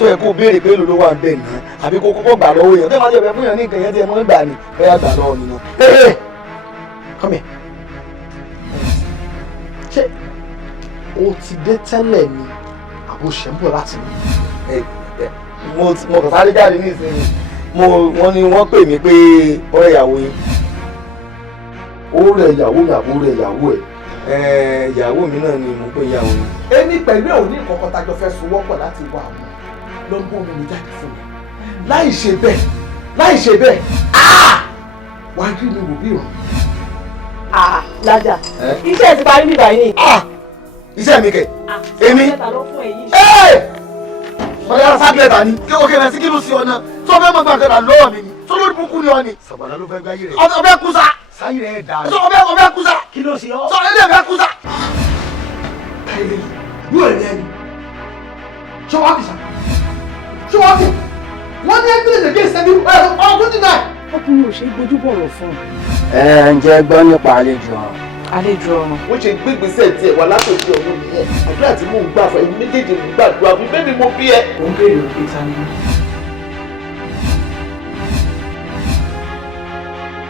sọ ẹ kó béèrè pé èlò ló wà ń bẹ̀ náà àbí kó kọ́kọ́ gbà lọ́wọ́ èèyàn tẹ́ máa jẹ́ bẹ́ẹ̀ fún yàn ní nǹkan yẹn tí ẹ mọ́ gbà ní bẹ́ẹ̀ gbà lọ́wọ́ mi náà. Hey, come here. Ṣé o ti dé tẹ́lẹ̀ ni àbò ṣe ń bọ̀ láti mi? Mo kàn sáré jáde ní ìsinmi wọ́n ní wọ́n pè mí pé ọ̀rẹ́ ìyàwó yín. Ó rẹ̀ ìyàwó mi àbó rẹ̀ ìyàwó ẹ̀? Ìyàwó mi náà ni mo pè ìyàwó yín. Èmi pẹ̀lú ẹ̀ ò ní ìkọ̀kọ̀ tájọ fẹ́ sowọ́pọ̀ láti wá àwọn ló ń gbóhùn mi jáde fún mi. Láì ṣe bẹ́ẹ̀ wà á rí mi wò bí ìrọ̀. Lájà iṣẹ́ ti parí nígbà yìí. Iṣẹ́ mi kẹ̀ èmi ọ̀yà sákẹ́tà ni kí o kẹ́rẹ́ sí kí ló sí ọ náà tó fẹ́ mọ̀ gbàgbẹ́ra lọ́wọ́ mi ni tó lórí burúkú ni ọ ni. Sọ̀gbọ̀nà ló fẹ́ gbá yìí rẹ̀. ọbẹ̀ kúsa. sáyì rẹ̀ dà ní. ọbẹ̀ kúsa. kí ló sí ọ. sọ ilé ìfẹ́ kúsa. káyọ̀ yóò rẹ̀ ẹni. ṣọwọ́kì sá ṣọwọ́kì wọ́n ní ẹgbẹ́ ìdèké ìsẹ́bí ọdún dínà. ọkùnrin ò ṣe é gbójú bọ̀rọ̀ fún un. Ǹjẹ́ gbọ́ nípa àlejò ọ̀run? Àlejò ọ̀run. Wọ́n ṣe gbégbèsè tiẹ̀ wà látòkè ọ̀run nìyẹn. Àdúrà tí mò ń gbà fún ẹ̀yin méjèèjì ń gbàdúrà fún bẹ́ẹ̀ ni mo bí ẹ. Òun béèrè òkè ta ni.